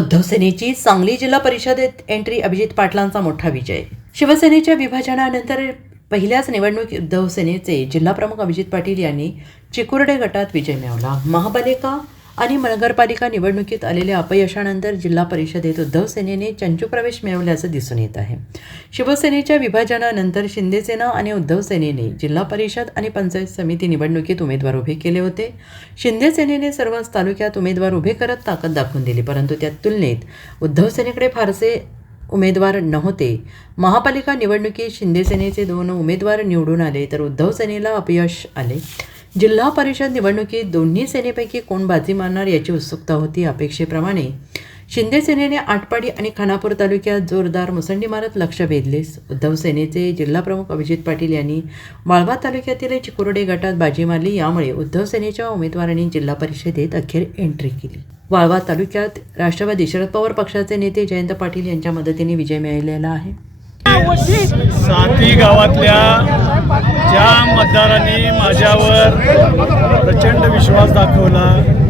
उद्धव सेनेची सांगली जिल्हा परिषदेत एंट्री, अभिजित पाटलांचा मोठा विजय। शिवसेनेच्या विभाजनानंतर पहिल्याच निवडणुकीत उद्धव सेनेचे जिल्हाप्रमुख अभिजित पाटील यांनी चिकुर्डे गटात विजय मिळवला। महापालिका आणि नगरपालिका निवडणुकीत आलेल्या अपयशानंतर जिल्हा परिषदेत उद्धव सेनेने चंचू प्रवेश मिळवल्याचं दिसून येत आहे। शिवसेनेच्या विभाजनानंतर शिंदे सेना आणि उद्धव सेनेने जिल्हा परिषद आणि पंचायत समिती निवडणुकीत उमेदवार उभे केले होते। शिंदे सेनेने सर्वच तालुक्यात उमेदवार उभे करत ताकद दाखवून दिली, परंतु त्या तुलनेत उद्धव सेनेकडे फारसे उमेदवार नव्हते। महापालिका निवडणुकीत शिंदे सेनेचे 2 उमेदवार निवडून आले तर उद्धव सेनेला अपयश आले। जिल्हा परिषद निवडणुकीत दोन्ही सेनेपैकी कोण बाजी मारणार याची उत्सुकता होती। अपेक्षेप्रमाणे शिंदे सेनेने आटपाडी आणि खानापूर तालुक्यात जोरदार मुसंडी मारत लक्ष वेधले। उद्धव सेनेचे जिल्हाप्रमुख अभिजित पाटील यांनी वाळवा तालुक्यातील चिकुर्डे गटात बाजी मारली। यामुळे उद्धव सेनेच्या उमेदवारांनी जिल्हा परिषदेत अखेर एंट्री केली। वाळवा तालुक्यात राष्ट्रवादी शरद पवार पक्षाचे नेते जयंत पाटील यांच्या मदतीने विजय मिळवलेला आहे। साती गावातल्या ज्या मतदारांनी माझ्यावर प्रचंड विश्वास दाखवला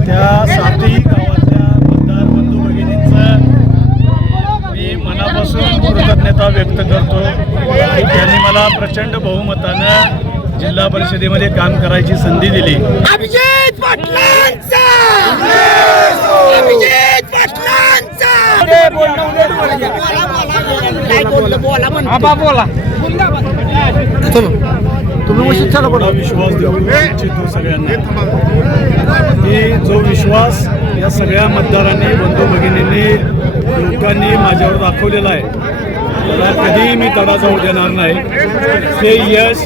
त्या साती गावातल्या मतदार बंधू भगिनींचं मी मनापासून कृतज्ञता व्यक्त करतो की त्यांनी मला प्रचंड बहुमतानं जिल्हा परिषदेमध्ये काम करायची संधी दिली। अभिजित पाटलांचा अभिजित पाटलांचा तुम्ही विश्वास देऊ इच्छितो सगळ्यांना की जो विश्वास या सगळ्या मतदारांनी बंधू भगिनींनी लोकांनी माझ्यावर दाखवलेला आहे त्याला कधीही मी तडा जाऊ देणार नाही। हे यश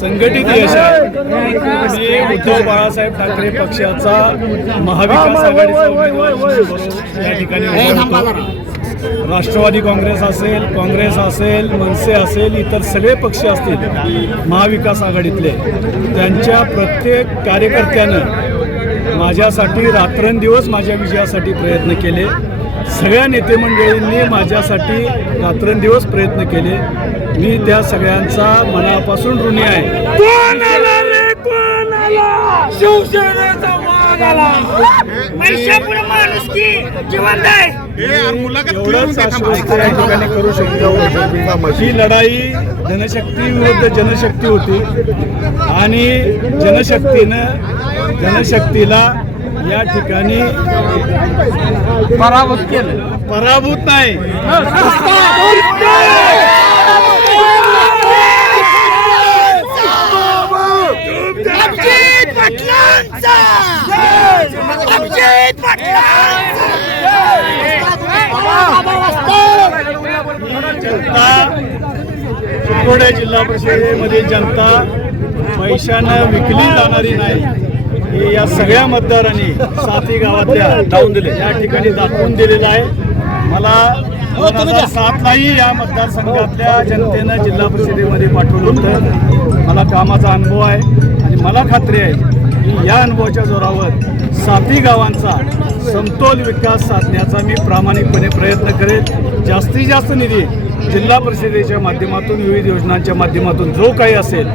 संघटित यश आहे। मी उद्धव बाळासाहेब ठाकरे पक्षाचा महाविकास आघाडीचा उमेदवार या ठिकाणी राष्ट्रवादी काँग्रेस असेल, मनसे असेल, इतर सगळे पक्ष असतील महाविकास आघाडीतले, त्यांच्या प्रत्येक कार्यकर्त्यानं माझ्यासाठी रात्रंदिवस माझ्या विजयासाठी प्रयत्न केले। सगळ्या नेते मंडळींनी माझ्यासाठी रात्रंदिवस प्रयत्न केले। मी त्या सगळ्यांचा मनापासून ऋणी आहे। शिवसेनेचा मान आला, पैशापुढे माणूस की जिवंत आहे एवढंच आश्वस्त या ठिकाणी करू शकतो। ही लढाई जनशक्ती विरुद्ध जनशक्ती होती आणि जनशक्तीनं जनशक्तीला या ठिकाणी पराभूत केलं। पराभूत नाही, अभिजित पाटलांचा अभिजित पाटलांचा जनता चिकोडे जिल्हा परिषदेमध्ये जनता पैशानं विकली जाणारी नाही हे या सगळ्या मतदारांनी साती गावातल्या या ठिकाणी दाखवून दिलेलं आहे। मला 2007लाही या मतदारसंघातल्या जनतेनं जिल्हा परिषदेमध्ये पाठवलं होतं। मला कामाचा अनुभव आहे आणि मला खात्री आहे की या अनुभवाच्या जोरावर साती गावांचा समतोल विकास साधण्याचा मी प्रामाणिकपणे प्रयत्न करेन। जास्तीत जास्त निधी जिल्हा परिषदेच्या माध्यमातून विविध योजनांच्या माध्यमातून जो काही असेल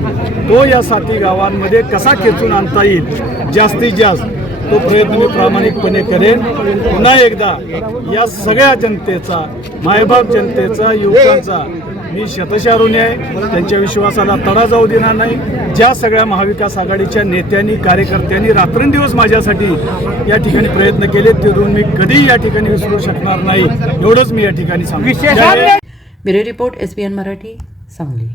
तो या साती गावांमध्ये कसा खेचून आणता येईल जास्तीत जास्त तो प्रयत्न मी प्रामाणिकपणे करेन। पुन्हा एकदा या सगळ्या जनतेचा, मायबाप जनतेचा, युवकांचा मी शतशः ऋणी आहे। त्यांच्या विश्वासाला तडा जाऊ देणार नाही। ज्या सगळ्या महाविकास आघाडीच्या नेत्यांनी, कार्यकर्त्यांनी रात्रंदिवस माझ्यासाठी या ठिकाणी प्रयत्न केले ते ऋण मी कधीही या ठिकाणी विसरू शकणार नाही, एवढंच मी या ठिकाणी सांगतो। Bureau report SBN Marathi, Sangli.